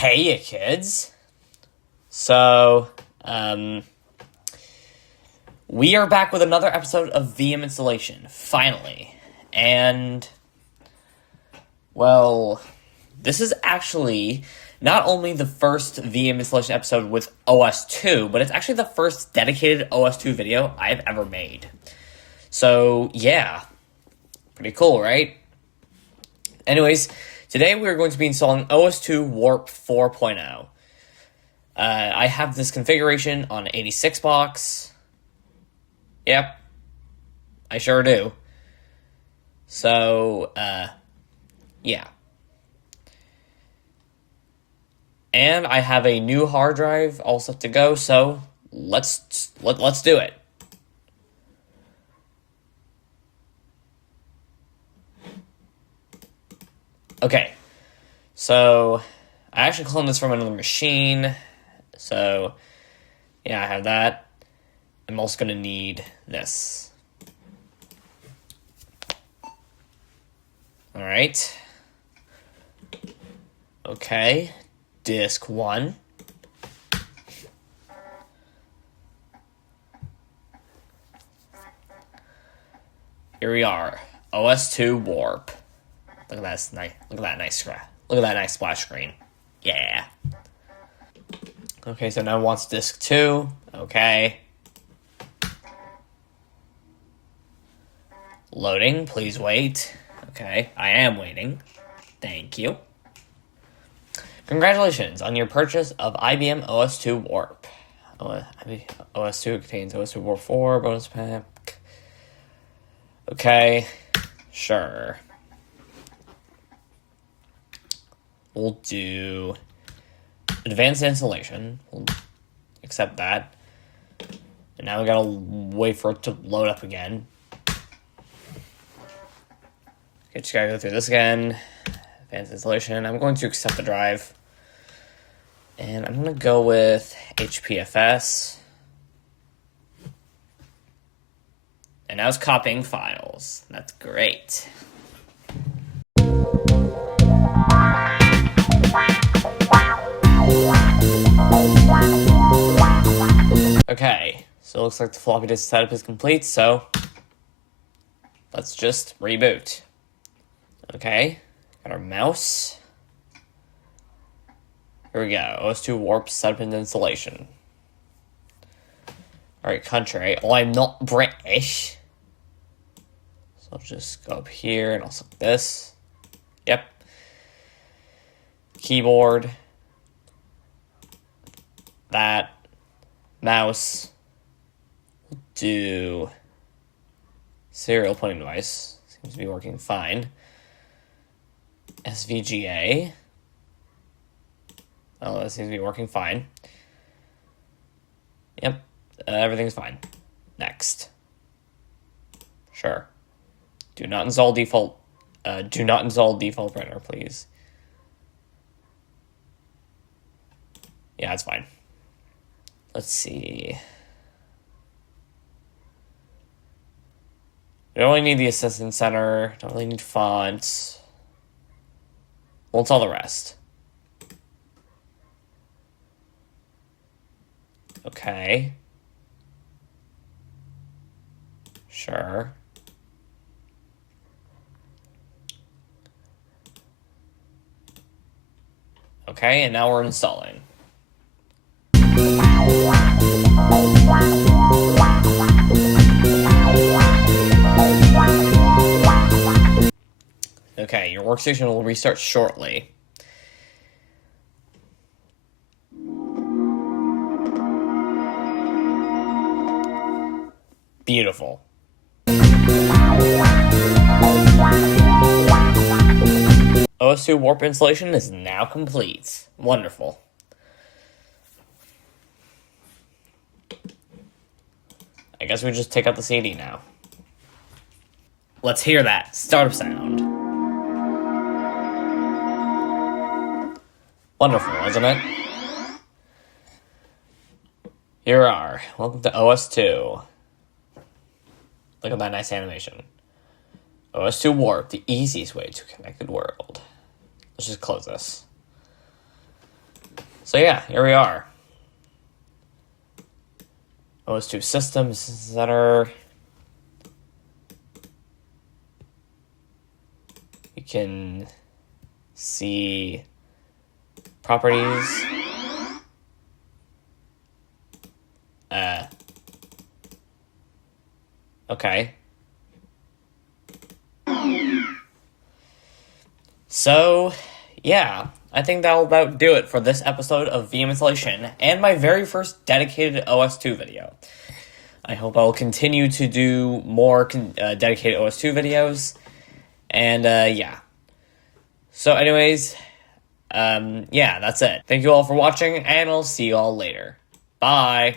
Hey, kids. So, we are back with another episode of VM Installation, finally. And, well, this is actually not only the first VM Installation episode with OS2, but it's actually the first dedicated OS2 video I've ever made. So, yeah. Pretty cool, right? Anyways, today we are going to be installing OS2 Warp 4.0. I have this configuration on 86 box. Yep, I sure do. So, yeah. And I have a new hard drive all set to go, so let's do it. Okay, so I actually cloned this from another machine, so yeah, I have that. I'm also going to need this. Alright. Okay, disk 1. Here we are, OS2 Warp. Look at that nice. Look at that nice. Look at that nice splash screen. Yeah. Okay, so now it wants disk 2. Okay. Loading. Please wait. Okay, I am waiting. Thank you. Congratulations on your purchase of IBM OS2 Warp. OS2 contains OS2 Warp 4 bonus pack. Okay, sure. We'll do advanced installation. We'll accept that. And now we gotta wait for it to load up again. Okay, just gotta go through this again. Advanced installation. I'm going to accept the drive. And I'm gonna go with HPFS. And now it's copying files. That's great. Okay, so it looks like the floppy disk setup is complete, so let's just reboot. Okay, got our mouse. Here we go, OS2 Warp setup and installation. Alright, country. Oh, I'm not British. So I'll just go up here and I'll select this. Yep. Keyboard. That. Mouse. Do serial pointing device. Seems to be working fine. SVGA. Oh, that seems to be working fine. Yep, everything's fine. Next. Sure. Do not install default. Do not install default printer, please. Yeah, it's fine. Let's see. We don't really need the Assistant Center. Don't really need fonts. We'll install the rest. Okay. Sure. Okay, and now we're installing. Okay, your workstation will restart shortly. Beautiful. OS2 Warp installation is now complete. Wonderful. I guess we just take out the CD now. Let's hear that startup sound. Wonderful, isn't it? Here we are. Welcome to OS2. Look at that nice animation. OS2 Warp, the easiest way to connect the world. Let's just close this. So yeah, here we are. OS2 Systems Center. You can see properties. Okay. So, yeah, I think that'll about do it for this episode of VM installation and my very first dedicated OS2 video. I hope I'll continue to do more dedicated OS2 videos, and yeah. So anyways, yeah, that's it. Thank you all for watching, and I'll see you all later. Bye!